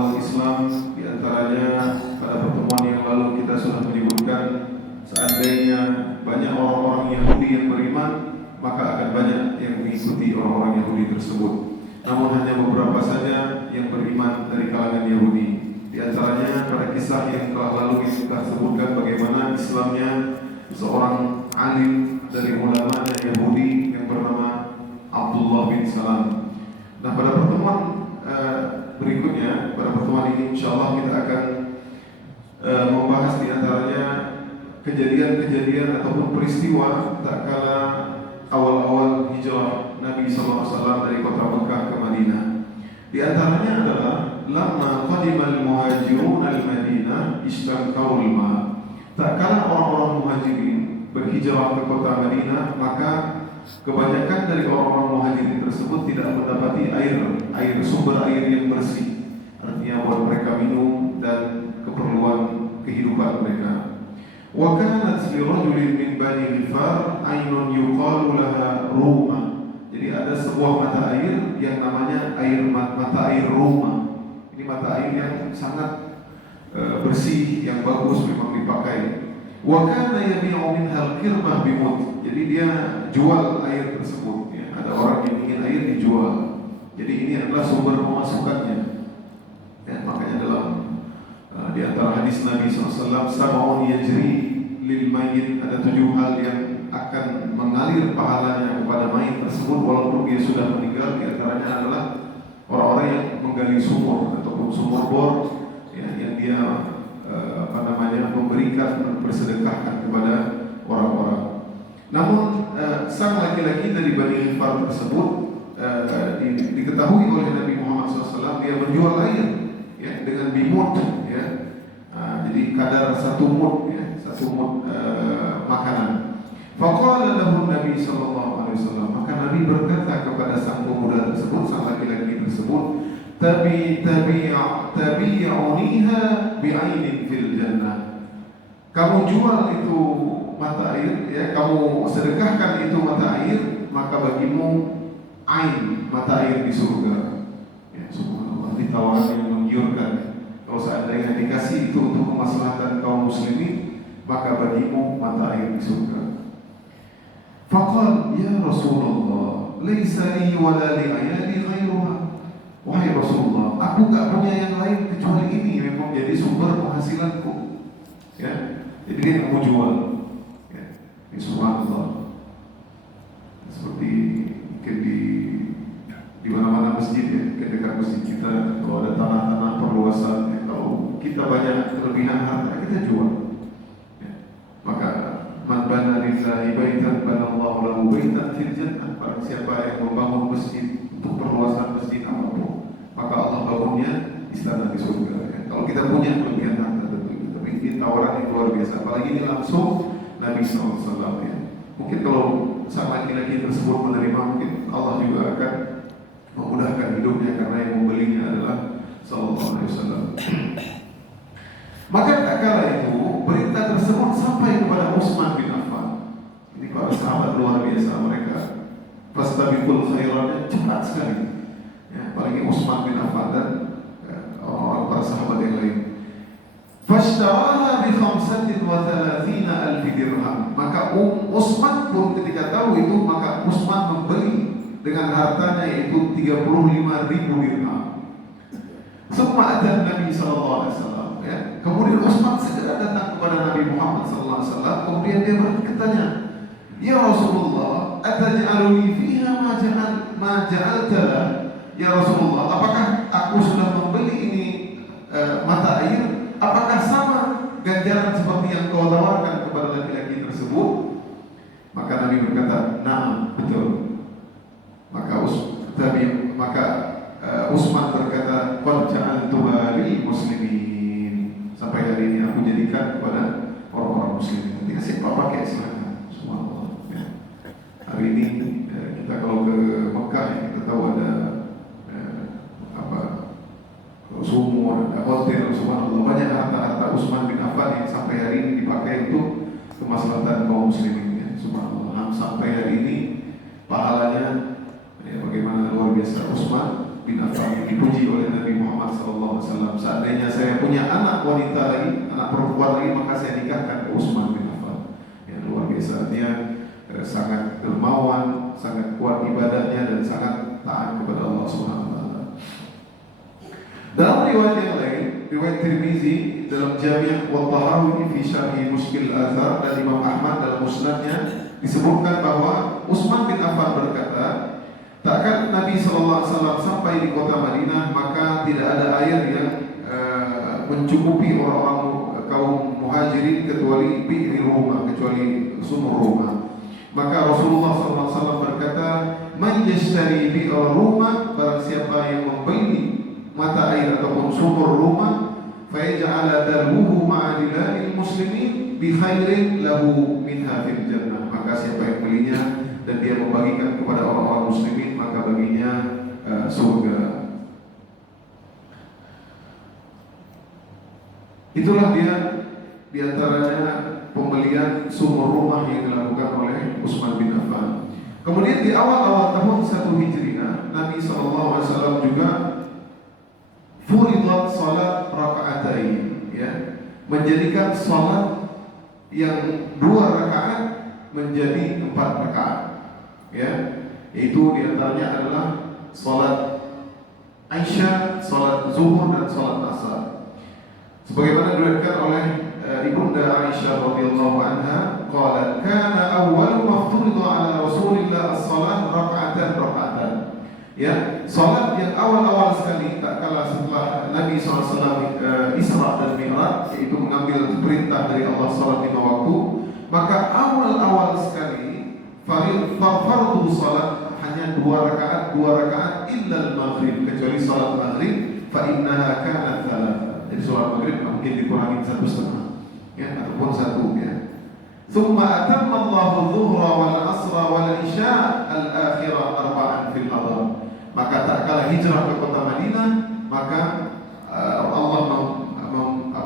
awal Islam. Di antaranya pada pertemuan yang lalu kita sudah menyebutkan seandainya banyak orang-orang Yahudi yang beriman, maka akan banyak yang mengikuti orang-orang Yahudi tersebut. Namun hanya beberapa saja yang beriman dari kalangan Yahudi. Di antaranya pada kisah yang telah lalu kita sebutkan bagaimana Islamnya seorang alim dari ulama Yahudi yang bernama Abdullah bin Salam. Nah, pada pertemuan berikutnya, pada pertemuan ini insyaallah kita akan membahas di antaranya kejadian-kejadian ataupun peristiwa tatkala awal-awal hijrah Nabi SAW dari kota Mekah ke Madinah. Di antaranya adalah lamma qadimal muhajirun al-Madinah istamkaul ma. Tatkala orang-orang muhajirin berhijrah ke kota Madinah, maka kebanyakan dari orang-orang muhajirin tersebut tidak mendapati sumber air yang bersih, artinya buat mereka minum dan keperluan kehidupan mereka. Wa kanat li rajulin min bani Ghifar aynun yuqalu laha Ruma. Jadi ada sebuah mata air yang namanya mata air Ruma. Ini mata air yang sangat bersih, yang bagus, memang dipakai. Wa kana yabi'u minha al-qirbah bimut. Jadi dia jual air tersebut, ya. Ada orang yang ingin air dijual. Jadi ini adalah sumber pemasukannya. Ya, makanya dalam di antara hadis Nabi SAW, sab'un yajri lil mayyit, ada 7 hal yang akan mengalir pahalanya kepada mayit tersebut walaupun dia sudah meninggal. Di antaranya adalah orang-orang yang menggali sumur ataupun sumur bor, ya, yang dia memberikan, bersedekahkan kepada orang-orang. Namun sang laki-laki dari Bani Ghifar tersebut diketahui oleh Nabi Muhammad SAW, dia menjual air, ya, dengan bimut, ya. Jadi kadar 1 mud, ya, 1 mud makanan. Faqala lahu Nabi SAW, maka Nabi berkata kepada sang pemuda tersebut, sang laki-laki tersebut, tabi'uniha bi'ainin fil jannah. Kamu jual itu mata air, ya, kamu sedekahkan itu mata air, maka bagimu ain, mata air di surga. Ya, subhanallah, ini tawaran yang menggiurkan. Kalau seandainya dikasih itu untuk kemaslahatan kaum muslimin, maka bagimu mata air di surga. Faqal ya Rasulullah, laisa li wala li ayali ghairuha. Wahai Rasulullah, aku gak punya yang lain kecuali ini, memang jadi sumber penghasilanku. Ya, jadi dia mau jual. Ya, ini subhanallah. Seperti mungkin di mana-mana masjid, ya, dekat masjid kita, kalau ada tanah-tanah perluasan, ya, kalau kita banyak kelebihan harta, kita jual. Ya, maka man bana lillahi baitan banallahu lahu baitan fil jannah. Barang siapa yang membangun masjid untuk perluasan masjid apapun, maka Allah bangunnya istana di surga. Ya. Kalau kita punya kelebihan harta tentu, tapi ini tawaran yang luar biasa. Apalagi ini langsung Nabi SAW. Ya. Mungkin kalau sang laki-laki tersebut menerima, mungkin Allah juga akan memudahkan hidupnya karena yang membelinya adalah Sallallahu Alaihi Wasallam. Maka tak kala itu berita tersebut sampai kepada Utsman bin Affan. Ini para sahabat luar biasa mereka. Fastabiqul khairat, cepat sekali. Ya, apalagi Utsman bin Affan dan orang-orang para sahabat yang lain. Fashtaraha bi 35,000 dirham. Maka Utsman pun ketika tahu itu, maka Utsman membeli dengan hartanya yaitu 35.000 dirham. Semua ada Nabi sallallahu alaihi wasallam, ya. Kemudian Utsman segera datang kepada Nabi Muhammad sallallahu alaihi wasallam. Kemudian dia bertanya, "Ya Rasulullah, ataj'aluni fiha ma ja'alta?" Ya Rasulullah, apakah aku sudah membeli ini mata air? Apakah sama ganjaran seperti yang kau tawarkan kepada laki-laki tersebut? Maka Nabi berkata, "Na'am, betul." Maka Utsman berkata, "Qad ja'altuha lil muslimin." Sampai hari ini aku jadikan kepada orang-orang muslimin. Nanti siapa pakai silakan. Subhanallah. Ya. Hari ini kita kalau ke Mekah, kita tahu ada sumur, ada hotel, subhanallah, banyak harta-harta Utsman bin Affan yang sampai hari ini dipakai untuk kemaslahatan kaum muslimin, ya. Subhanallah, sampai hari ini pahalanya, ya, bagaimana luar biasa Utsman bin Affan dipuji oleh Nabi Muhammad SAW. Seandainya saya punya anak wanita lagi, anak perempuan lagi, maka saya nikahkan ke Utsman bin Affan. Ya, luar biasa dia sangat dermawan, sangat kuat ibadahnya dan sangat taat kepada Allah Subhanahu wa taala. Dalam riwayat yang lain, riwayat Tirmizi dalam Jami' wa Tahawi fi Syarh Mushkil Al-Athar dan Imam Ahmad dalam Musnadnya disebutkan bahwa Utsman bin Affan berkata, takkan Nabi SAW sampai di kota Madinah maka tidak ada air yang mencukupi orang-orang kaum muhajirin kecuali bi'ri Roma, kecuali sumur Roma. Maka Rasulullah SAW berkata, "Man yashtari bi'ra Roma, barang siapa yang membeli mata air ataupun sumur Roma, fayaj'ala dalwuhu ma'adilal muslimin bi khairin lahu minha fil jannah." Maka siapa yang belinya dan dia membagikan kepada orang-orang muslimin, maka baginya surga. Itulah dia diantaranya pembelian sumur rumah yang dilakukan oleh Utsman bin Affan. Kemudian di awal-awal tahun 1 Hijriah, Nabi SAW juga furidat salat raka'atain, ya, menjadikan salat yang 2 rakaat menjadi 4 rakaat, ya, yaitu diantaranya adalah salat Aisyah, salat Zuhur dan salat Asar. Sebagaimana diriwayatkan oleh Ibunda Aisyah radhiyallahu anha, qalat kana awwal ma furida ala Rasulillah as-salat raka'atan. Ya, salat yang awal-awal sekali tak kala setelah Nabi SAW Isra dan Mi'raj, yaitu mengambil perintah dari Allah salat 5 waktu, maka awal-awal sekali fardu salat hanya 2 rakaat illa al-maghrib, kecuali salat maghrib, fa innaha kanat thalatha. Jadi salat maghrib mungkin dikurangi 1,5, ya, ataupun 1, ya. Thumma atamma Allahu dhuhra wal asra wal isya al-akhirah arba'an fil hadar. Maka tak kala hijrah ke kota Madinah, maka Allah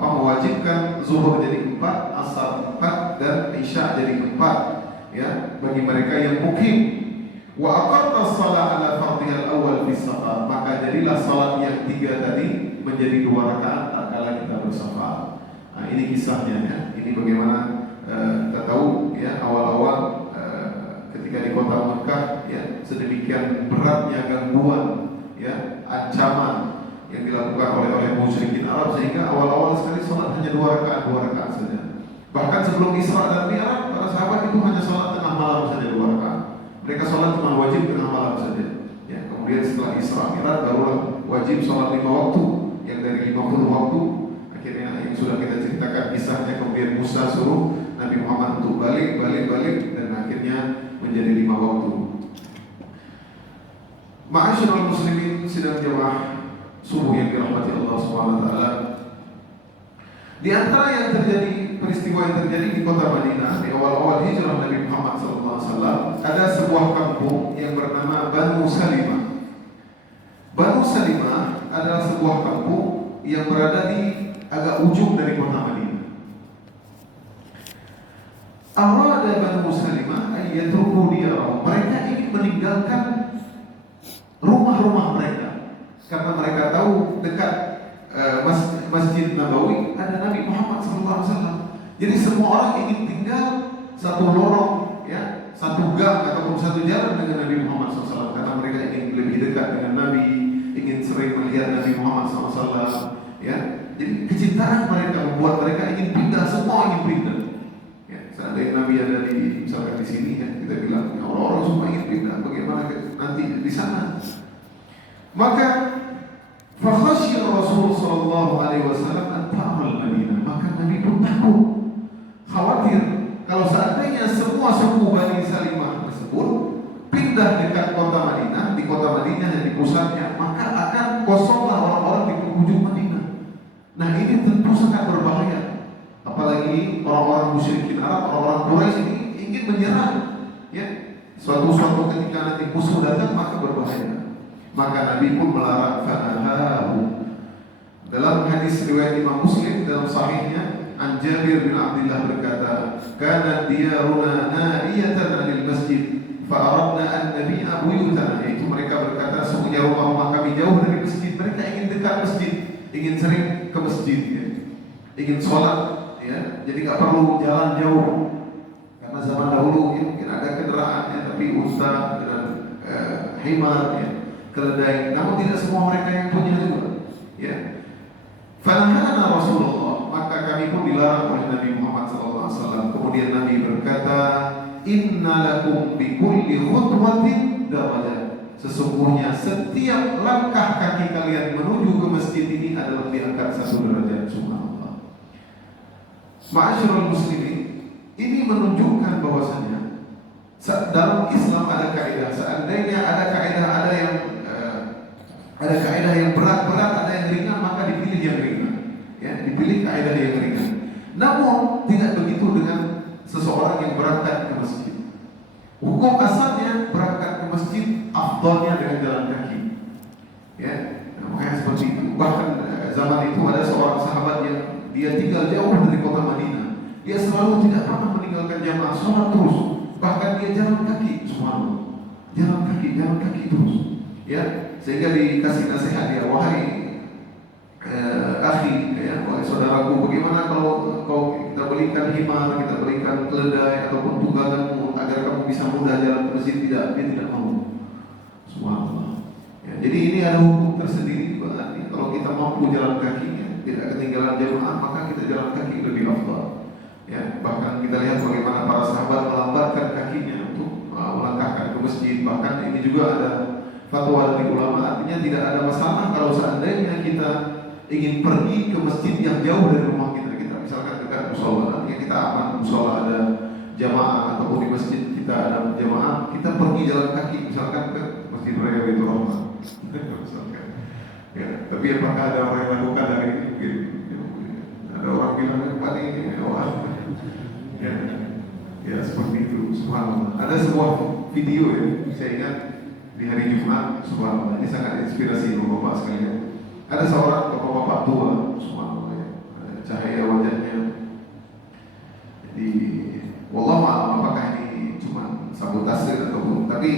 mewajibkan zuhur jadi 4, asar 4 dan isya jadi 4, ya, bagi mereka yang mukim. Wa aqarta as-salat ala fardhiha al-awwal fi safar. Maka jadilah salat yang 3 tadi menjadi 2 rakaat tak kala kita bersafar. Nah, ini kisahnya, ya. Ini bagaimana kita tahu, ya, awal-awal ketika di kota Mekah, ya, sedemikian beratnya gangguan, ya, ancaman yang dilakukan oleh musyrikin Arab, sehingga awal-awal sekali salat hanya 2 rakaat saja. Bahkan sebelum Isra dan Mi'raj, para sahabat itu hanya salat tengah malam saja 2 rakaat. Mereka salat cuma wajib tengah malam saja. Ya, kemudian setelah Isra Mi'raj barulah wajib salat 5 waktu, yang dari 50 waktu akhirnya yang sudah kita ceritakan kisahnya. Kemudian Musa suruh Nabi Muhammad untuk balik dan akhirnya menjadi 5 waktu. Ma'asyiral muslimin sidang jamaah subuh yang dirahmati Allah SWT, di antara yang terjadi, peristiwa yang terjadi di kota Madinah di awal-awal hijrah Nabi Muhammad SAW, ada sebuah kampung yang bernama Banu Salimah. Banu Salimah adalah sebuah kampung yang berada di agak ujung dari kota Madinah. Arada Banu Salimah ayyatruku diyarahum. Mereka ingin meninggalkan rumah-rumah mereka karena mereka tahu dekat Masjid Nabawi ada Nabi Muhammad SAW. Jadi semua orang ingin tinggal satu lorong, ya, satu gang ataupun satu jalan dengan Nabi Muhammad SAW, karena mereka ingin lebih dekat dengan Nabi, ingin sering melihat Nabi Muhammad SAW, ya. Jadi kecintaan mereka membuat mereka ingin pindah, semua ingin pindah. Ya, seandainya Nabi ada di, misalkan di sini, ya, kita bilang ya, orang-orang semua ingin pindah, bagaimana nanti di sana? Maka fakhashya Rasul sallallahu alaihi wasallam an ta'mal Madinah. Maka Nabi pun takut, khawatir kalau seandainya semua suku Bani Salimah tersebut pindah dekat kota Madinah, di kota Madinah yang di pusatnya, maka akan kosonglah orang-orang di penghujung Madinah. Nah, ini tentu sangat berbahaya. Apalagi orang-orang musyrikin Arab, orang-orang Quraisy ini ingin menyerang, ya. Suatu ketika nanti musuh datang, maka berbahaya. Maka Nabi pun melarang, fanahahu. Dalam hadis riwayat Imam Muslim dalam sahihnya, An Jabir bin Abdullah berkata, kana diyaruna na'iyatan anil masjid Fa'aradna an nabi'a buyutana, yaitu mereka berkata sesungguhnya rumah-rumah kami jauh dari masjid. Mereka ingin dekat masjid, ingin sering ke masjid, ya. Ingin sholat, ya. Jadi nggak perlu jalan jauh. Karena zaman dahulu ya, mungkin ada kendaraan, ya, tapi unta dan himar, ya, keledai. Namun tidak semua mereka yang punya juga, ya. Fanahana Rasulullah, maka kami pun dilarang oleh Nabi Muhammad SAW. Kemudian Nabi berkata, Inna lakum bi kulli khutwatin darajah. Sesungguhnya setiap langkah kaki kalian menuju ke masjid ini adalah diangkat satu derajat. Subhanallah. Ma'asyiral muslimin, ini menunjukkan bahwasanya dalam Islam ada kaidah. Seandainya ada kaidah, ada kaidah yang berat-berat, ada yang ringan, maka dipilih yang ringan. Ya, dipilih kaidah yang ringan. Namun tidak begitu dengan seseorang yang berangkat ke masjid. Hukum asalnya berangkat ke masjid afdalnya dengan jalan kaki. Ya, makanya seperti itu. Bahkan zaman itu ada seorang sahabat yang dia tinggal jauh dari kota Madinah. Dia selalu tidak pernah meninggalkan jamaah, sholat terus. Bahkan dia jalan kaki, subhanallah. Jalan kaki terus. Ya, sehingga dikasih nasihat dia, wahai akhi, ya, wahai saudaraku, bagaimana kalau kita belikan himar, kita belikan keledai ataupun tungganganmu agar kamu bisa mudah jalan ke masjid? Dia tidak mau. Subhanallah. Ya, jadi ini ada hukum tersendiri juga. Kalau kita mampu jalan kaki, ya, tidak ketinggalan jamaah, maka kita jalan kaki lebih afdal. Ya, bahkan kita lihat bagaimana para sahabat melambatkan kakinya untuk melangkahkan ke masjid. Bahkan ini juga ada fatwa dari ulama, artinya tidak ada masalah kalau seandainya kita ingin pergi ke masjid yang jauh dari rumah kita. Misalkan dekat musola, artinya kita aman, musola ada jamaah, ataupun di masjid kita ada jamaah, kita pergi jalan kaki, misalkan ke Masjid Raya Baitur Rahman. Ya, tapi apakah ada orang yang lakukan hari ini? Mungkin ada orang bilang paling ini ya seperti itu. Subhanallah. Ada sebuah video ya, saya ingat di hari Jumat, subhanallah, ini sangat inspirasi bapak-bapak sekalian. Ada seorang bapak-bapak tua, subhanallah, ya, cahaya wajahnya. Jadi, wallahu a'lam apakah ini cuma sabotase ataupun, tapi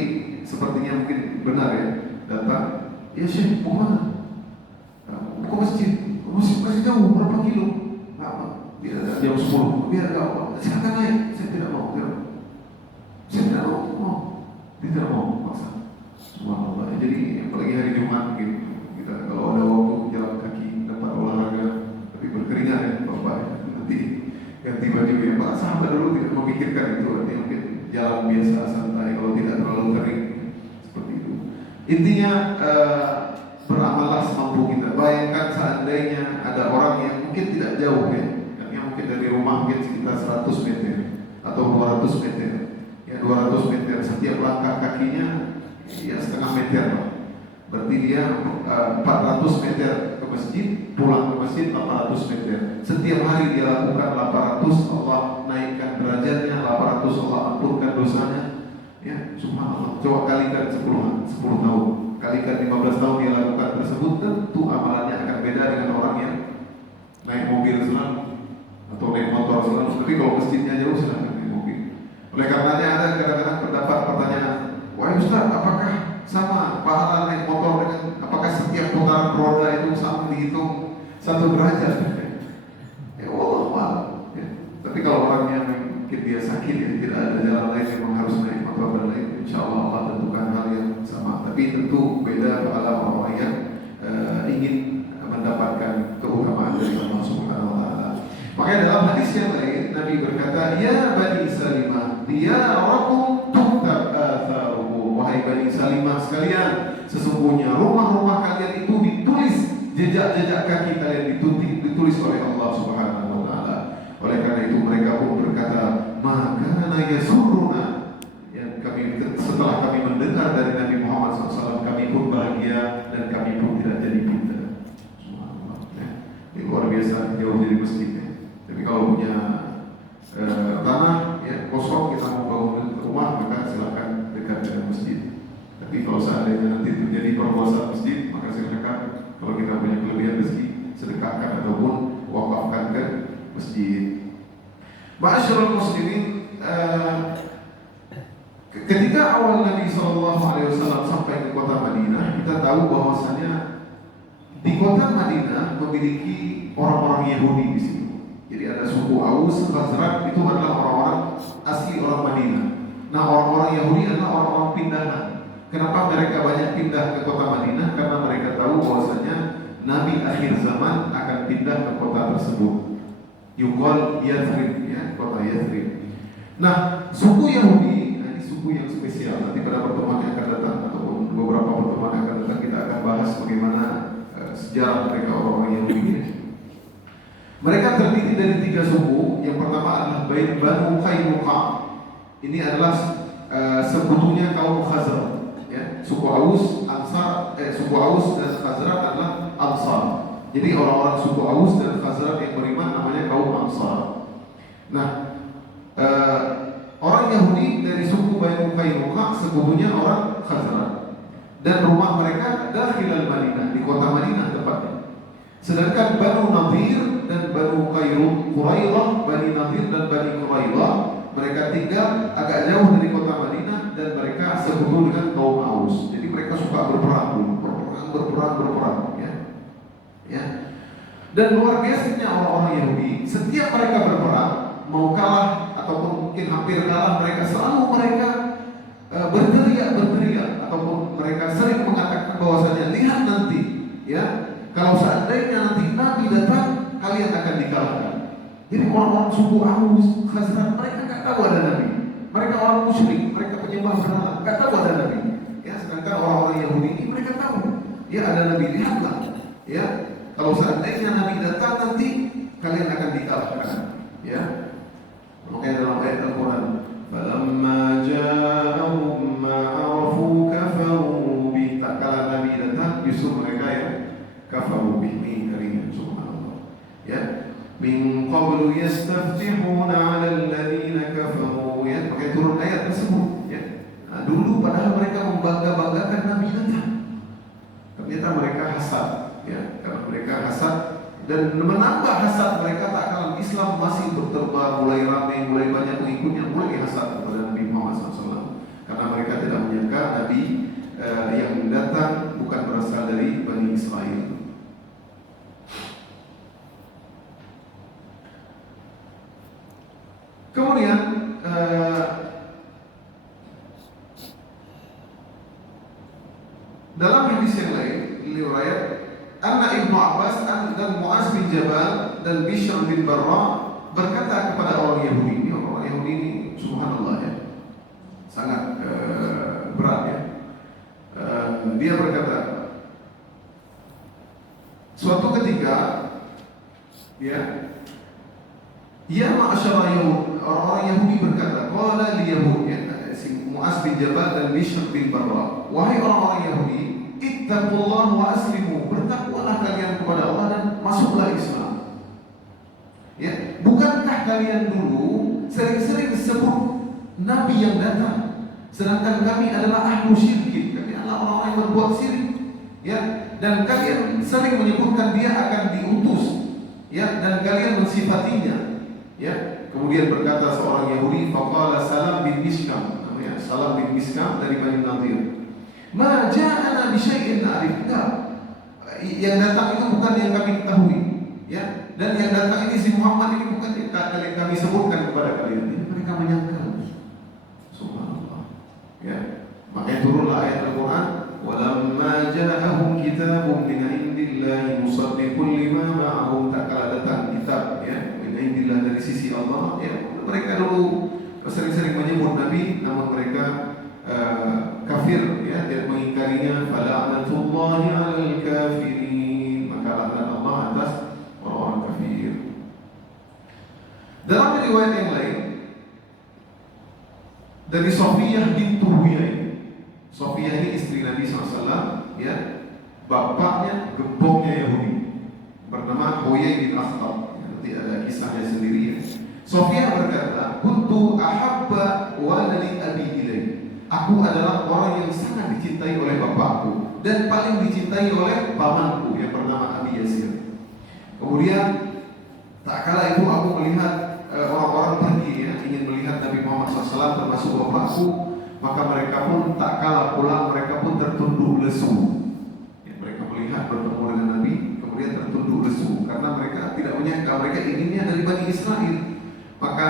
sepertinya mungkin benar ya. Datang, ya Syekh, mau mana? Mau ke masjid. Masjid jauh, berapa kilo? Biar jam 10, biar kau. Silakan naik. Saya tidak mau. Saya tidak mau. Tidak mau maksa. Subhanallah. Jadi apalagi hari Jumat gitu, kita kalau ada waktu jalan kaki, dapat olahraga, tapi berkeringat ya bapak. Nanti ganti baju ya. Pak sahabat dulu tidak memikirkan itu, artinya mungkin jalan biasa santai kalau tidak terlalu kering seperti itu. Intinya beramallah semampu kita. Bayangkan seandainya ada orang yang mungkin tidak jauh ya, mungkin dari rumah mungkin sekitar 100 meter atau 200 meter. Ya 200 meter, setiap langkah kakinya ya setengah meter, Pak. Berarti dia 400 meter ke masjid, pulang ke masjid 800 meter. Setiap hari dia lakukan 800, Allah naikkan derajatnya, 800 Allah ampunkan dosanya. Ya, subhanallah. Coba kalikan 10 tahun. Kalikan 15 tahun dia lakukan tersebut, tentu amalannya akan beda dengan orang yang naik mobil selalu atau naik motor selalu. Tapi kalau masjidnya jauh silahkan naik mobil. Oleh karenanya ada kadang-kadang terdapat pertanyaan, wahai Ustaz, apakah sama pahala naik motor dengan, apakah setiap putaran roda itu sama dihitung 1 derajat? Ya Allah, ya. Tapi kalau orangnya mungkin dia sakit ya, tidak ada jalan lain, memang harus naik motor dan lain, insya Allah Allah tentukan hal yang sama. Tapi tentu beda pahala orang yang ingin mendapatkan keutamaan dari Allah Subhanahu wa Ta'ala. Makanya dalam hadis yang lain Nabi berkata, ya Bani Salimah, diyarakum tuktab atharuhu. Wahai Bani Salimah sekalian, sesungguhnya rumah-rumah kalian itu ditulis, jejak-jejak kaki kalian ditulis oleh Allah Subhanahu wa Ta'ala. Oleh karena itu mereka pun berkata, maka yasurruna, ya, kami setelah kami mendengar dari Nabi Muhammad SAW, kami pun bahagia dan kami pun tidak jadi pintar. Subhanallah, ya. Ini luar biasa jauh dari masjid. Tapi kalau punya tanah ya kosong, kita mau bangun rumah, maka silakan dekat dengan masjid. Tapi kalau seandainya nanti terjadi perluasan masjid, maka silakan kalau kita punya kelebihan rezeki, sedekahkan ataupun wakafkan ke masjid. Ma'asyiral muslimin, ketika awal Nabi SAW sampai ke kota Madinah, kita tahu bahwasanya di kota Madinah memiliki orang-orang Yahudi di situ. Jadi ada suku Aus, Khazraj, itu adalah orang-orang asli orang Madinah. Nah, orang-orang Yahudi adalah orang-orang pindahan. Kenapa mereka banyak pindah ke kota Madinah? Karena mereka tahu bahwasanya Nabi akhir zaman akan pindah ke kota tersebut. Yuqal Yathrib, ya, kota Yathrib. Nah, suku Yahudi, ini suku yang spesial. Nanti pada pertemuan yang akan datang ataupun beberapa pertemuan yang akan datang kita akan bahas bagaimana sejarah mereka orang-orang Yahudi ini. Mereka terdiri dari 3 suku. Yang pertama adalah Banu Qainuqa. Ini adalah sekutunya kaum Khazraj, ya. Suku Aus, suku Aus dan Khazraj adalah Ansar. Jadi orang-orang suku Aus dan Khazraj yang beriman namanya kaum Ansar. Nah, orang Yahudi dari suku Banu Qainuqa sekutunya orang Khazraj. Dan rumah mereka dakhilal Madinah, di kota Madinah tepatnya. Sedangkan Banu Nadir dan Banu Quraidah, Bani Nadir dan Bani Quraidah, mereka tinggal agak jauh dari kota Madinah dan mereka sekutu dengan kaum Aus. Jadi mereka suka berperang, ya. Dan luar biasanya orang-orang Yahudi, setiap mereka berperang, mau kalah ataupun mungkin hampir kalah, mereka selalu berteriak ataupun mereka sering mengatakan bahwasanya lihat nanti, ya, kalau seandainya nanti Nabi datang, kalian akan dikalahkan. Jadi orang-orang suku Aus, Khazraj, mereka nggak tahu ada Nabi. Mereka orang musyrik, mereka penyembah berhala, nggak tahu ada Nabi. Ya, sedangkan orang-orang Yahudi ini mereka tahu, ya ada Nabi, lihatlah, ya. Kalau seandainya Nabi datang nanti, kalian akan dikalahkan, ya. Makanya dalam ayat Al-Quran, falamma ja'ahum ma arafu kafaru bih. Tak kala Nabi datang, justru mereka yang kafaru bih, mengingkarinya. Subhanallah, ya. Min qablu yastaftihuna 'ala alladhina kafaru, ya. Pakai turun ayat tersebut, ya. Nah, dulu padahal mereka membangga-banggakan Nabi datang, ternyata mereka hasad, ya. Karena mereka hasad dan menambah hasad mereka, tak kalah Islam masih berterbar, mulai ramai, mulai banyak pengikutnya, mulai hasad kepada Nabi Muhammad SAW. Karena mereka tidak menyangka Nabi yang datang bukan berasal dari Bani Israel. Kemudian dalam hadis yang lain, riwayat Anna Ibnu Abbas dan Mu'az bin Jabal dan Bishr bin Barra berkata kepada orang Yahudi ini, orang Yahudi ini subhanallah, ya, sangat berat, ya. Dia berkata, suatu ketika, ya ma'asyara Yahud, orang Yahudi berkata, qala li Yahud, ya, si Mu'az bin Jabal dan Bishr bin Barra, wahai orang-orang Yahudi, ittaqullah wa aslimu, bertakwalah kalian kepada Allah dan masuklah Islam. Ya, bukankah kalian dulu sering-sering disebut Nabi yang datang, sedangkan kami adalah ahlu syirkin, kami adalah orang-orang yang berbuat syirik, ya, dan kalian sering menyebutkan dia akan diutus, ya, dan kalian mensifatinya, ya. Kemudian berkata seorang Yahudi, faqala Salam bin Miskam, namanya Salam bin Miskam dari Bani Nadir, ma ja'ana bi syai'in na'rifka, yang datang itu bukan yang kami ketahui, ya, dan yang datang ini si Muhammad ini bukan yang kami sebutkan kepada kalian. Ini mereka menyangkal. Subhanallah, ya. Makanya turunlah ayat Al-Quran, walamma ja'ahum kitabun min indillahi musaddiqun lima ma'ahum, tak kala datang kitab, ya, min indillah, dari sisi Allah, ya. Mereka dulu sering-sering menyebut Nabi, namun mereka kafir, ya, dan mengingkarinya. Fala'natullahi 'alal kafirin, maka laknat Allah atas orang-orang kafir. Dalam riwayat yang lain dari Sofiyah bintu Huyai, Sofiyah ini istri Nabi SAW, ya, bapaknya gembongnya Yahudi bernama Huyai bin Akhtab. Nanti ada kisahnya sendiri, ya. Sofiyah berkata, kuntu ahabba waladi abi ilai, aku adalah orang yang sangat dicintai oleh bapakku dan paling dicintai oleh pamanku yang bernama Abi Yasir. Kemudian tak kala itu aku melihat orang-orang pergi, ya, ingin melihat Nabi Muhammad SAW termasuk bapakku, maka mereka pun tak kalah pulang, mereka pun tertunduk lesu. Ya, mereka melihat bertemu dengan Nabi, kemudian tertunduk lesu karena mereka tidak menyangka mereka inginnya dari Bani Israel. Maka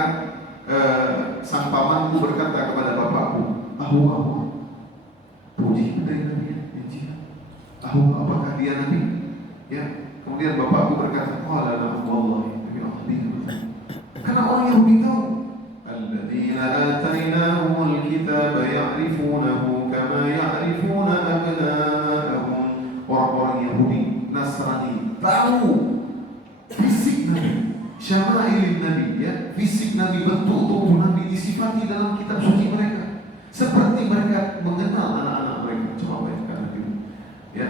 sang pamanku berkata kepada bapakku, "Tahu kamu puji dari Nabi ya? Tahu apakah dia Nabi?" Ya, kemudian bapakku berkata, "Oh, la wallahi, Nabi Allah." Karena orang Yahudi tahu, "Alladzina atainahumul kitaba ya'rifunahu kama ya'rifuna abna'ahum." Orang-orang Yahudi, Nasrani tahu fisik Nabi, syama'ilin Nabi, ya, fisik Nabi, bentuk tubuh Nabi disifati dalam kitab suci mereka seperti mereka mengenal anak-anak mereka. Coba bayangkan itu, ya.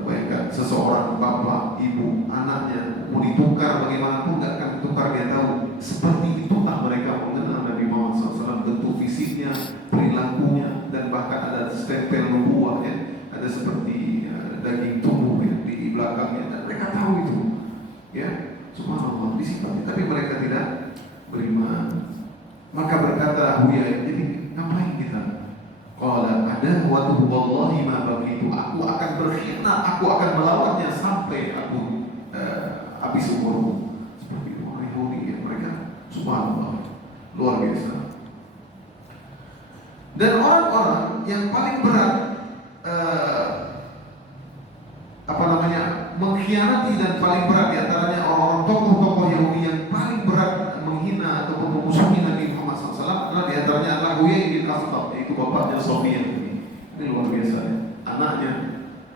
Bayangkan seseorang bapak, ibu, anaknya mau ditukar bagaimanapun nggak akan ditukar, dia tahu. Seperti itulah mereka mengenal Nabi Muhammad SAW, bentuk fisiknya, perilakunya, dan bahkan ada stempel nubuah, ya. Ada seperti daging tubuh ya, di belakangnya, dan mereka tahu itu, ya. Subhanallah, disifati, tapi mereka tidak beriman. Maka berkata Huyai, jadi ngapain kita? Qala ada waktu wallahi ma baqitu, aku akan berkhianat, aku akan melawannya sampai aku habis umurku. Seperti itu orang Yahudi, ya, mereka subhanallah luar biasa. Dan orang-orang yang paling berat mengkhianati dan paling berat diantaranya orang-orang tokoh-tokoh Yahudi yang paling berat menghina ataupun memusuhi Nabi Muhammad SAW adalah diantaranya adalah Huyai bin Akhtab, yaitu bapaknya Sofia. Ini luar biasa ya. Anaknya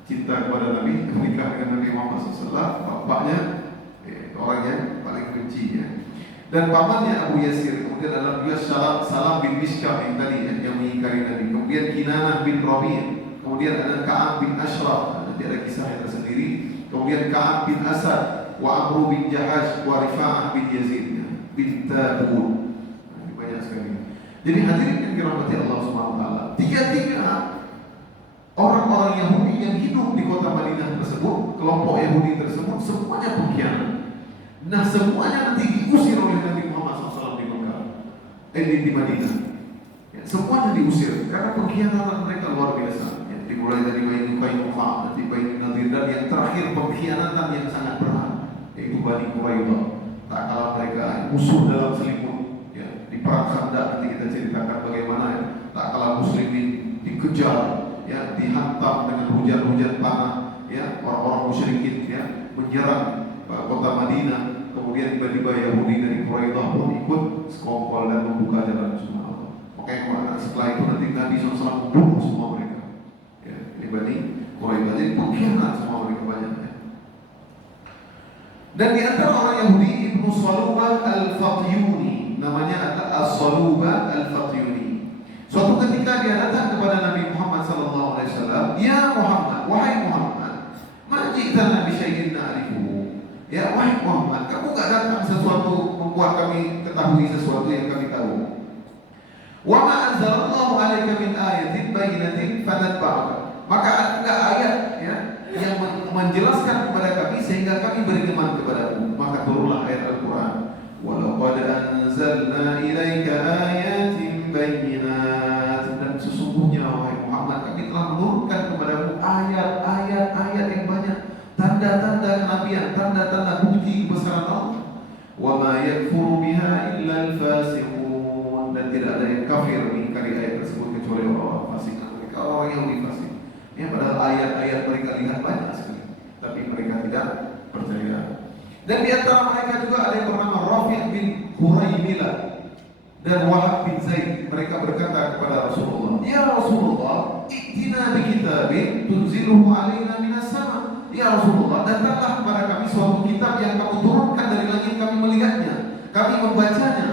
cinta kepada Nabi, menikah dengan Nabi Muhammad SAW, bapaknya orang yang paling benci ya. Dan pamannya Abu Yasir, kemudian adalah juga Salam bin Mishkah yang tadi ya, yang mengingkari Nabi. Kemudian Kinanah bin Rabi', kemudian ada Ka'ab bin Ashraf, nanti ada kisah yang tersendiri. Kemudian Ka'ab bin Asad, wa Amru bin Jahash, wa Rifa'ah bin Yazid bin Tabur. Ini banyak sekali. Jadi hadirin yang dirahmati Allah Subhanahu wa taala, tiga-tiga orang-orang Yahudi yang hidup di kota Madinah tersebut, kelompok Yahudi tersebut semuanya pengkhianat. Nah, semuanya nanti diusir oleh Nabi Muhammad SAW di Mekah, di Madinah. Ya, semuanya diusir karena pengkhianatan mereka luar biasa. Ya, dimulai dari Bani Qainuqa, nanti Bani Nadir, dan yang terakhir pengkhianatan yang sangat berat, yaitu Bani Quraidah. Tak kalah mereka musuh dalam selimut. Ya, di perang Khandaq nanti kita ceritakan bagaimana ya, tak kalah muslimin dikejar, ya, dihantam dengan hujan-hujan panah, ya, orang-orang musyrikin ya menyerang kota Madinah. Kemudian tiba-tiba Yahudi dari Quraidah pun ikut sekongkol dan membuka jalan Subhanallah. Makanya setelah itu nanti Nabi SAW membunuh semua mereka. Ya, ini Bani Quraidah, jadi pengkhianat semua mereka banyak ya. Dan di antara orang Yahudi Ibnu Salubah Al-Fatyuni, namanya adalah As-Salubah Al-Fatyuni. Suatu ketika dia datang kepada Nabi Muhammad SAW, "Ya Muhammad, wahai Muhammad, ma ji'tana bi syai'in na'rifuhu." Ya, wahai Muhammad, kamu gak datang sesuatu membuat kami ketahui sesuatu yang kami tahu. Wa ma anzalallahu 'alaika min ayatin bayyinatin fanatba'uha. Maka ada ayat ya yang menjelaskan kepada kami sehingga kami beriman kepadamu. Maka turunlah ayat Al-Qur'an. Wa laqad anzalna ilaika ayatin bayyinat. Dan sesungguhnya wahai Muhammad, kami telah menurunkan kepadamu ayat-ayat yang banyak, tanda-tanda kenabian, tanda-tanda bukti kebesaran Allah. Wa ma yakfuru biha illa al-fasiqun. Dan tidak ada yang kafir mengingkari ayat tersebut kecuali orang-orang fasik. Mereka orang yang fasik. Ya, padahal ayat-ayat mereka lihat banyak sekali, tapi mereka tidak percaya. Dan di antara mereka juga ada yang bernama Rafi' bin Huraimilah dan Wahab bin Zaid. Mereka berkata kepada Rasulullah, "Ya Rasulullah, i'tina bi kitabin tunziluhu 'alaina minas sama." Ya Rasulullah, datanglah kepada kami suatu kitab yang kamu turunkan dari langit, kami melihatnya, kami membacanya,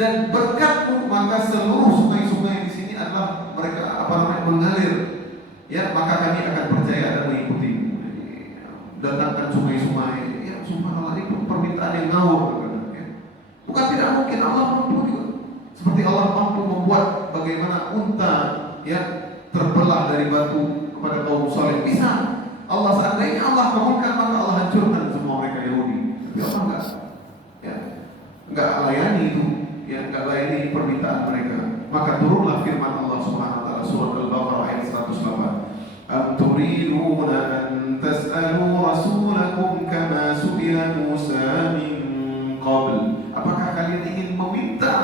dan berkatmu maka seluruh sungai-sungai di sini adalah mereka mengalir. Ya, maka kami akan percaya dan mengikutimu. Datangkan sungai-sungai. Ya, subhanallah, itu permintaan yang ngawur. Ya. Bukan tidak mungkin, Allah mampu juga. Seperti Allah mampu membuat bagaimana unta ya terbelah dari batu kepada kaum Saleh. Bisa. Allah, seandainya Allah kabulkan, maka Allah hancurkan semua mereka Yahudi. Tapi Allah enggak. Ya, enggak layani itu. Ya, enggak layani permintaan mereka. Maka turunlah firman Allah Subhanahu wa taala, surat Al-Baqarah ayat 108. Am turiduna an tas'alu rasulakum kama su'ila Musa min qabl. Apakah kalian ingin meminta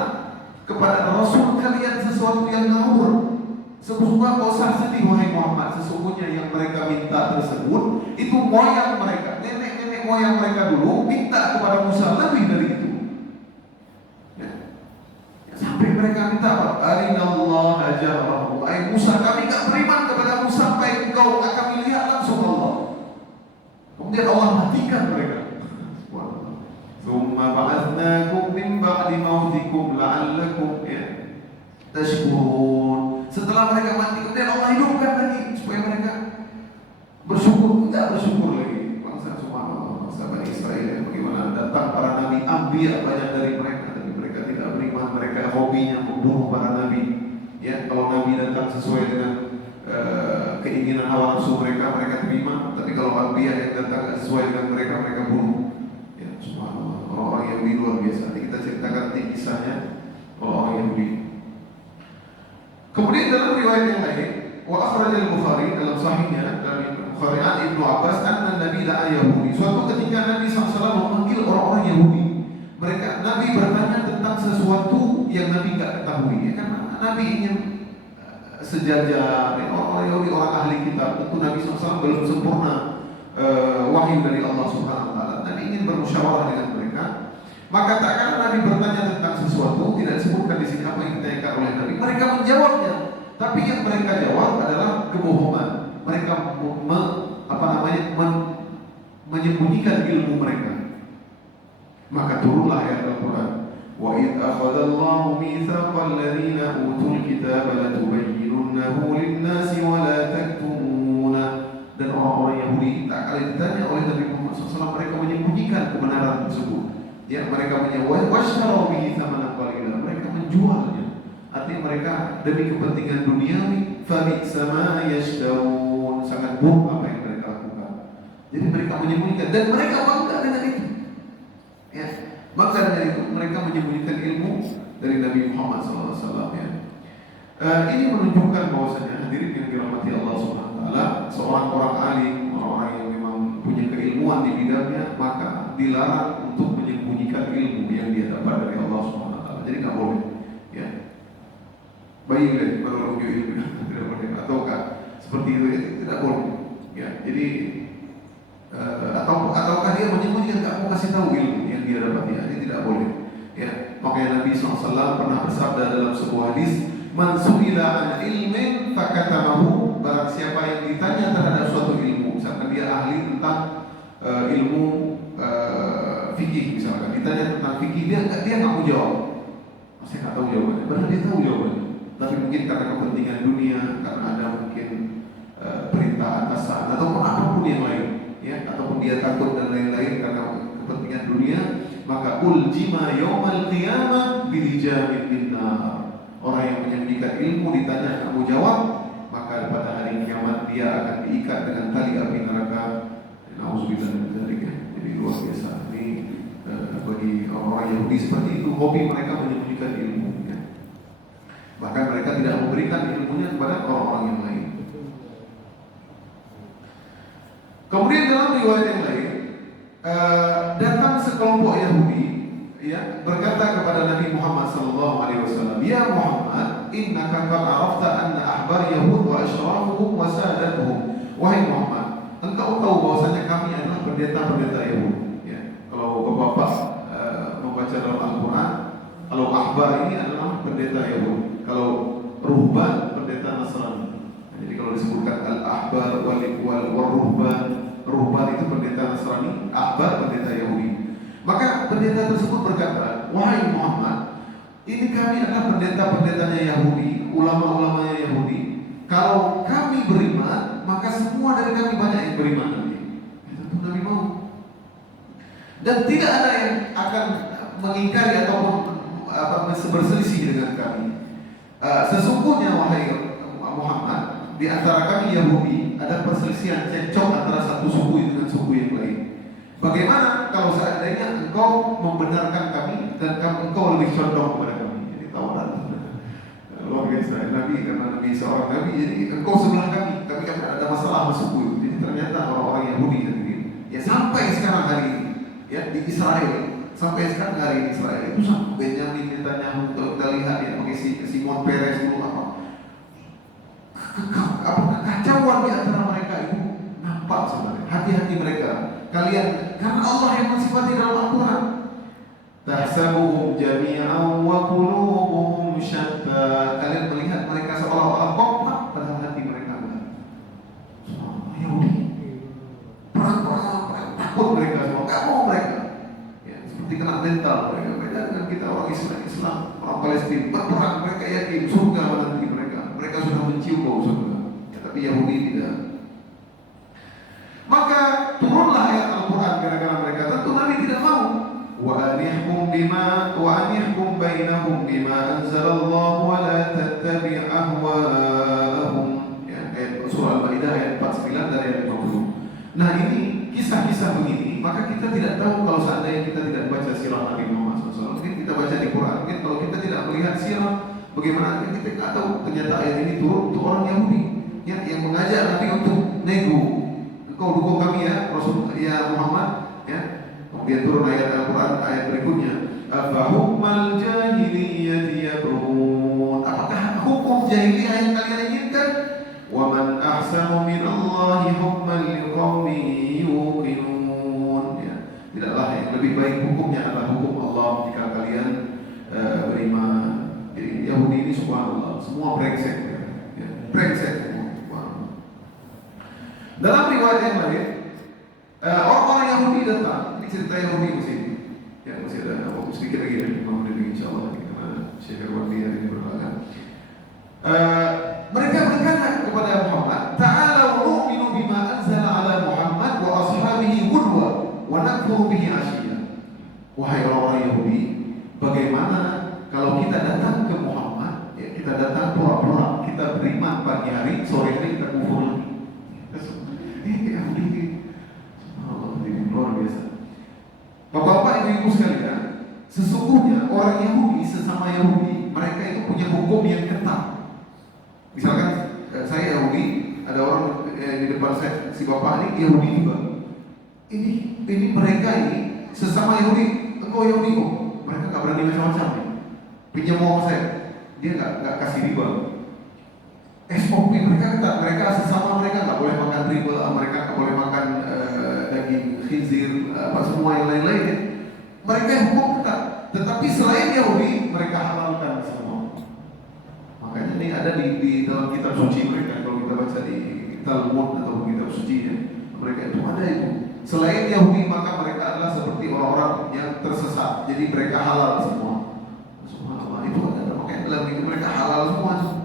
kepada Rasul kalian sesuatu yang ngawur? Sesungguhnya kau usah sedih wahai Muhammad. Sesungguhnya yang mereka minta tersebut itu moyang mereka, nenek-nenek moyang mereka dulu minta kepada Musa lebih dari itu. Sampai mereka minta apa? Arinallah ajarahum. Wahai Musa, kami tak beriman kepadamu sampai engkau akan melihat langsung Allah. Kemudian Allah matikan mereka. Tsumma ba'atsnakum min ba'di mautikum la'allakum tashkurun. Setelah mereka mati, kemudian Allah hidupkan lagi supaya mereka bersyukur. Tidak bersyukur lagi. Bangsa Subhanallah, bangsa Bani Israel, bagaimana datang para nabi, anbiya banyak dari mereka. Tidak beriman, mereka hobinya membunuh para nabi. Ya, kalau nabi datang sesuai dengan keinginan hawa nafsu mereka, mereka terima. Tapi kalau anbiya yang datang sesuai dengan mereka, mereka bunuh. Ya, subhanallah. Orang-orang Yahudi luar biasa. Nanti kita ceritakan nanti kisahnya orang-orang Yahudi. Kemudian dalam riwayat yang lain, wa akhraj al-Bukhari dalam sahihnya dari Bukhari an Ibnu Abbas anna Nabi da'a Yahudi. Suatu ketika Nabi SAW memanggil orang-orang Yahudi. Mereka, Nabi bertanya tentang sesuatu yang Nabi tidak ketahui. Ya, karena Nabi ingin sejajar. Orang Yahudi, orang ahli kitab, tentu Nabi SAW belum sempurna wahyu dari Allah Subhanahu Wa Taala. Nabi ingin bermusyawarah dengan mereka. Maka tak kala Nabi bertanya tentang sesuatu, tidak disebutkan di sini apa yang ditanyakan oleh Nabi. Mereka menjawabnya, tapi yang mereka jawab adalah kebohongan. Mereka menyembunyikan ilmu mereka. Maka turunlah ayat Al-Quran. Wa idh akhadallahu mitsaqal ladzina utul kitaba latubayyinunnahu lin-nasi wa la taktumuna. Dan orang-orang Yahudi tak kali ditanya oleh Nabi Muhammad SAW, mereka menyembunyikan kebenaran tersebut. Ya, mereka wasyaru bihi tsamanan qalila. Mereka menjualnya. Artinya mereka demi kepentingan duniawi, fa bi'sama yashtarun. Sangat buruk apa yang mereka lakukan. Jadi mereka menyembunyikan dan mereka bangga dengan itu. Ya, maka dari itu mereka menyembunyikan ilmu dari Nabi Muhammad SAW. Ya. Ini menunjukkan bahwasanya hadirin yang dirahmati Allah Subhanahu Wa Taala, seorang orang alim, orang yang memang punya keilmuan di bidangnya, maka dilarang untuk menyembunyikan ilmu yang dia dapat dari Allah Subhanahu Wa Taala. Jadi nggak boleh. Ya, bayi baru ilmu tidak boleh, ataukah seperti itu ya, tidak boleh. Ya, jadi ataukah dia menyembunyikan, nggak mau kasih tahu ilmu yang dia dapat, ya, ini tidak boleh. Ya, makanya Nabi SAW pernah bersabda dalam sebuah hadis, man su'ila an ilmin fakatamahu. Barang siapa yang ditanya terhadap suatu ilmu, misalkan dia ahli tentang ilmu fikih, misalkan ditanya tentang fikih, dia nggak mau jawab. Saya nggak tahu jawabannya, padahal dia tahu jawabannya. Tapi mungkin karena kepentingan dunia, karena ada mungkin perintah atasan ataupun apapun yang lain, ya, ataupun dia takut dan lain-lain karena kepentingan dunia, maka uljima yaumal qiyamah bilijamin minnar. Orang yang menyembunyikan ilmu ditanya kamu jawab, maka pada hari kiamat dia akan diikat dengan tali api neraka. Nauzubillah min dzalik. Jadi luar biasa. Ini bagi orang Yahudi seperti itu, hobi mereka menyembunyikan ilmu, ya. Bahkan mereka tidak memberikan ilmunya kepada orang-orang yang lain. Kemudian dalam riwayat yang lain, datang sekelompok Yahudi, ya, berkata kepada Nabi Muhammad SAW, ya Muhammad, innaka qad arafta anna ahbar Yahud wa ashrafuhum wa sadatuhum. Wahai Muhammad, engkau tahu bahwasanya kami adalah pendeta-pendeta Yahud. Ya, kalau bapak-bapak membaca dalam Al-Quran, kalau ahbar ini adalah pendeta Yahud, kalau ruhban pendeta Nasrani. Jadi kalau disebutkan al-ahbar wal-ruhban, ruhban itu pendeta Nasrani, ahbar pendeta Yahudi. Maka pendeta tersebut berkata, wahai Muhammad, ini kami adalah pendeta-pendetanya Yahudi, ulama-ulamanya Yahudi. Kalau kami beriman, maka semua dari kami banyak yang beriman nanti. Itu Nabi mau. Dan tidak ada yang akan mengingkari ataupun berselisih dengan kami. Sesungguhnya wahai Muhammad, di antara kami Yahudi ada perselisihan, cekcok antara satu suku dengan suku yang lain. Bagaimana kalau seandainya engkau membenarkan kami dan engkau lebih condong kepada kami? Jadi tawaran luar biasa. Nabi, karena Nabi seorang nabi, jadi engkau sebelah kami kan ada masalah sama suku. Jadi ternyata orang-orang Yahudi tadi, ya sampai sekarang hari ini, ya di Israel, sampai sekarang hari ini Israel itu sama Benjamin Netanyahu, kalau kita lihat ya, oke Simon Peres dulu apa kekacauan di antara mereka itu nampak sebenarnya. Hati-hati mereka, kalian, karena Allah yang mensifati dalam Al-Quran, tahsabuhum jami'an wa qulubuhum syatta. Kalian melihat mereka seolah-olah kompak, padahal hati mereka enggak. Yahudi perang takut mereka semua, nggak mau mereka. Ya, seperti kena mental mereka. Beda dengan kita orang Islam, orang Palestina berperang, mereka yakin surga menanti mereka. Mereka sudah mencium bau surga. Ya, tapi Yahudi tidak. Maka turunlah ayat Al-Quran gara-gara mereka. Tentu Nabi tidak mau. Wa anihkum bainahum bima anzalallahu wa la tattabi' ahwa'ahum. Ya, ayat surah Al-Maidah ayat 49 dari ayat 50. Nah, ini kisah-kisah begini, maka kita tidak tahu kalau seandainya kita tidak baca sirah Nabi Muhammad SAW. Mungkin kita baca di Quran, mungkin kalau kita tidak melihat sirah, bagaimana kita nggak tahu ternyata ayat ini turun untuk orang Yahudi yang mengajak Nabi untuk nego. Kau dukung kami ya Rasul ya Muhammad, ya. Kemudian turun ayat Al-Quran ayat berikutnya, afahukmal jahiliyati yabghun. Apakah hukum jahiliyah yang kalian inginkan? Wa man ahsanu minallahi hukman liqaumin yuqinun. Ya, tidaklah yang lebih baik hukumnya adalah hukum Allah jika kalian beriman. Jadi Yahudi ini subhanallah semua brengsek, ya. Brengsek semua. Dalam riwayat yang lain, orang-orang Yahudi datang. Ini cerita Yahudi masih, ya masih ada waktu sedikit lagi dari 5 menit insyaallah karena Syekh Irwandi hari ini berlaga. Mereka berkata kepada Muhammad, ta'ala nu'minu bima anzala ala Muhammad wa ashabihi ghudwa wa nakfuru bihi ashiya. Wahai orang-orang Yahudi, bagaimana kalau kita datang ke Muhammad, ya kita datang pura-pura kita beriman pagi hari, sore hari kita kufur lagi. Luar biasa. Bapak-bapak, ibu-ibu sekalian, sesungguhnya orang Yahudi sesama Yahudi, mereka itu punya hukum yang ketat. Misalkan saya Yahudi, ada orang di depan saya, si bapak ini Yahudi juga. Ini mereka ini sesama Yahudi, engkau Yahudi kok. Mereka nggak berani macam-macam. Pinjam uang saya, dia nggak kasih riba. SOP mereka ketat, mereka sesama mereka nggak boleh makan riba, mereka nggak boleh makan daging khinzir, apa semua yang lain-lain. Ya. Mereka yang hukum ketat, tetapi selain Yahudi mereka halalkan semua. Makanya ini ada di dalam kitab suci mereka. Kalau kita baca di Talmud atau kitab suci ya, mereka itu ada itu. Selain Yahudi maka mereka adalah seperti orang-orang yang tersesat. Jadi mereka halal semua. Subhanallah, itu ada. Makanya dalam itu mereka halal semua.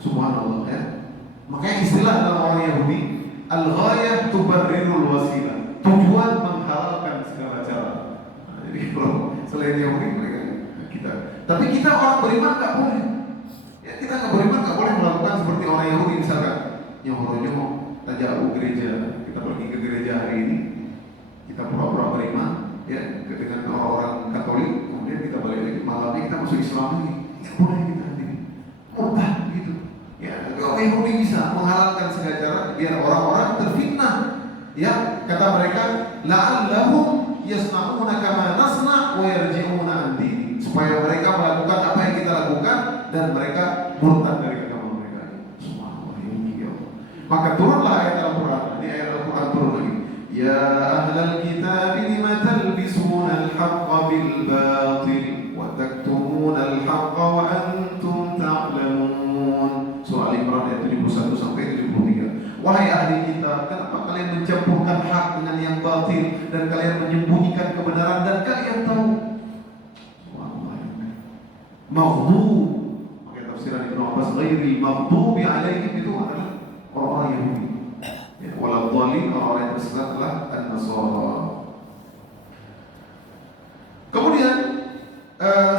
Subhanallah ya. Makanya istilah dalam orang Yahudi, al-ghayah tubarrirul wasilah. Tujuan menghalalkan segala cara. Nah, jadi kalau selain Yahudi mereka kita. Tapi kita orang beriman nggak boleh. Ya, kita nggak beriman nggak boleh melakukan seperti orang Yahudi misalkan. Nyuruh tajauh gereja. Kita pergi ke gereja hari ini. Kita pura-pura beriman ya dengan orang-orang Katolik. Kemudian kita balik lagi malamnya kita masuk Islam lagi. Nggak boleh kita hari ini. Murtad gitu. Ya, orang Yahudi bisa menghalalkan segala cara biar orang-orang terfitnah. Ya, kata mereka, la'allahum yasna'una kama nasna' wa yarji'una an din. Supaya mereka melakukan apa yang kita lakukan dan mereka murtad dari agama mereka. Subhanallah, ya Allah. Maka turunlah ayat Al-Quran. Ini ayat Al-Quran turun lagi. Ya ahlal kitab lima talbisuna al-haqqa bil batil wa taktumuna al-haqqa wa antum ta'lamun. Surah Al-Imran ayat 71 sampai 73. Wahai ahli kitab, kenapa kalian mencampurkan hak dengan yang batil dan kalian menyembunyikan kebenaran dan kalian tahu? Maghdub. Pakai tafsiran Ibnu Abbas, ghairil maghdubi alaihim itu adalah orang-orang Yahudi. Ya, walau dhalim, orang yang tersesat adalah an-Nasara. Kemudian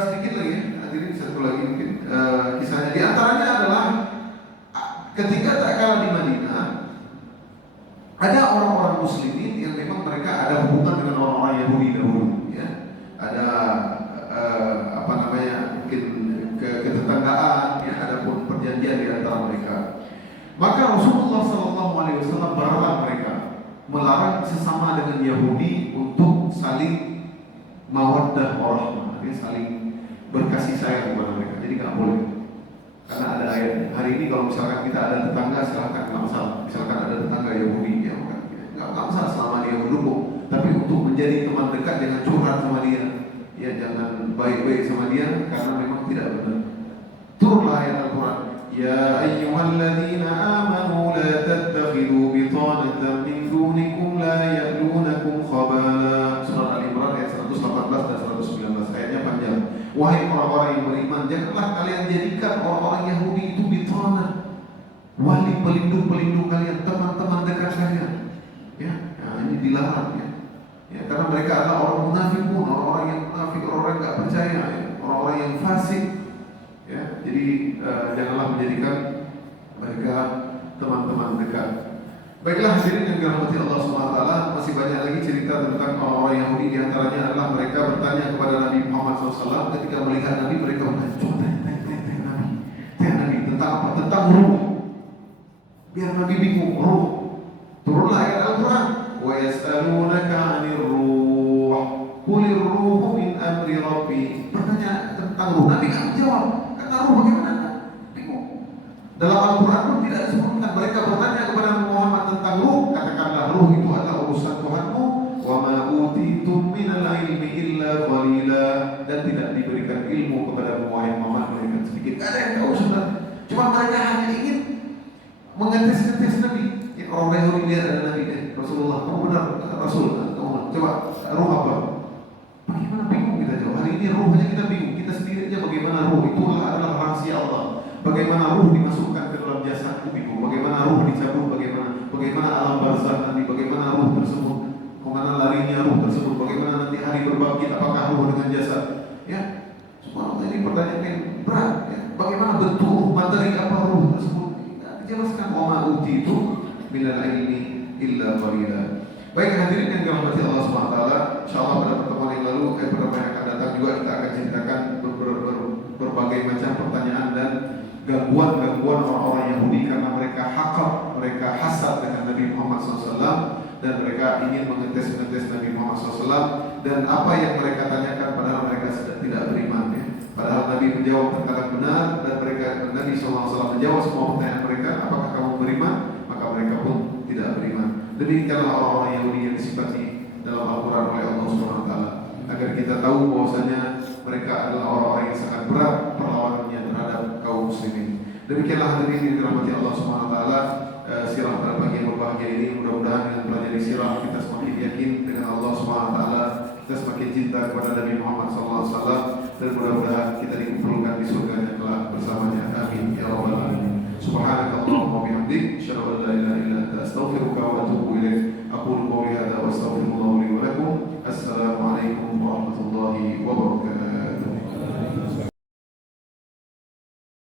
sedikit lagi, hadirin satu lagi mungkin kisahnya. Di antaranya adalah ketika tak kalah di Madinah, ada orang-orang muslimin yang memang mereka ada hubungan dengan orang-orang Yahudi dahulu, ya. Ada mungkin ketetanggaan, ya, ada pun perjanjian di antara mereka. Maka Rasulullah SAW melarang sesama dengan Yahudi untuk saling mawaddah warahmah, saling berkasih sayang kepada mereka. Jadi nggak boleh. Karena ada ayat. Hari ini kalau misalkan kita ada tetangga, silahkan, nggak masalah. Misalkan ada tetangga Yahudi, ya nggak masalah selama dia mendukung. Tapi untuk menjadi teman dekat, jangan curhat sama dia, ya jangan baik-baik sama dia, karena memang tidak benar. Turunlah ayat Al-Quran. Ya ayyuhalladzina amanu la tattakhidhu bitanatan min dunikum la ya'lunakum khabala. Surah Al-Imran ayat 118 dan 119. Ayatnya panjang. Wahai orang-orang yang beriman, janganlah kalian jadikan orang-orang Yahudi itu bitanah, wali pelindung-pelindung kalian, teman-teman dekat kalian. Ya, ini dilarang ya. Ya, karena mereka adalah orang munafik pun, orang-orang yang munafik, orang-orang yang nggak percaya, ya, orang-orang yang fasik. Ya, jadi janganlah menjadikan mereka teman-teman dekat. Baiklah hadirin yang dirahmati Allah SWT, masih banyak lagi cerita tentang orang-orang Yahudi. Di antaranya adalah mereka bertanya kepada Nabi Muhammad SAW ketika melihat Nabi. Mereka bertanya, coba tanya Nabi tentang apa? Tentang ruh. Biar Nabi bingung, ruh. Turunlah ayat Al-Quran. Wa yas'alunaka 'anir ruh qulir ruhu min amri rabbi. Bertanya tentang ruh, Nabi nggak menjawab. Kata ruh bagaimana? Bingung. Dalam Al-Quran pun tidak disebutkan. Mereka bertanya kepada Muhammad tentang ruh, katakanlah ruh itu adalah urusan Tuhanmu. Wa ma utitum minal ilmi illa qalila. Dan tidak diberikan ilmu kepada Muhammad melainkan sedikit. Ada yang tahu sudah. Cuma mereka hanya ingin mengetes-ngetes Nabi. Ya, orang Yahudi lihat ada Nabi, Rasulullah, kamu benar Rasul, coba ruh apa? Bagaimana bingung kita jawab. Hari ini ruhnya kita bingung. Kita sendiri aja bagaimana ruh itu adalah rahasia Allah. Bagaimana ruh dimasukkan ke dalam jasadku bingung. Bagaimana ruh dicabut, bagaimana alam barzakh nanti, bagaimana ruh tersebut, kemana larinya ruh tersebut, bagaimana nanti hari berbangkit, apakah ruh dengan jasad? Ya, semua ini pertanyaan yang berat. Ya. Bagaimana bentuk ruh, materi apa ruh tersebut? Dijelaskan wa uti itu minal ilmi illa qalila. Baik hadirin yang dirahmati Allah SWT, insyaallah pada pertemuan yang lalu, pada pertemuan yang akan datang juga kita akan ceritakan berbagai macam pertanyaan dan gangguan orang-orang Yahudi karena mereka hakab, mereka hasad dengan Nabi Muhammad SAW dan mereka ingin mengetes Nabi Muhammad SAW dan apa yang mereka tanyakan padahal mereka sudah tidak beriman ya. Padahal Nabi menjawab perkara benar dan Nabi SAW menjawab semua pertanyaan mereka, apakah kamu beriman? Maka mereka pun tidak beriman. Demikianlah orang-orang Yahudi yang disifati dalam Al-Quran oleh Allah SWT, agar kita tahu bahwasanya mereka adalah orang-orang yang sangat berat perlawanannya terhadap kaum muslimin. Demikianlah hadirin yang dirahmati Allah SWT, sirah pada pagi yang berbahagia ini. Mudah-mudahan dengan pelajari sirah kita semakin yakin dengan Allah SWT, kita semakin cinta kepada Nabi Muhammad SAW, dan mudah-mudahan kita dikumpulkan di surga kelak.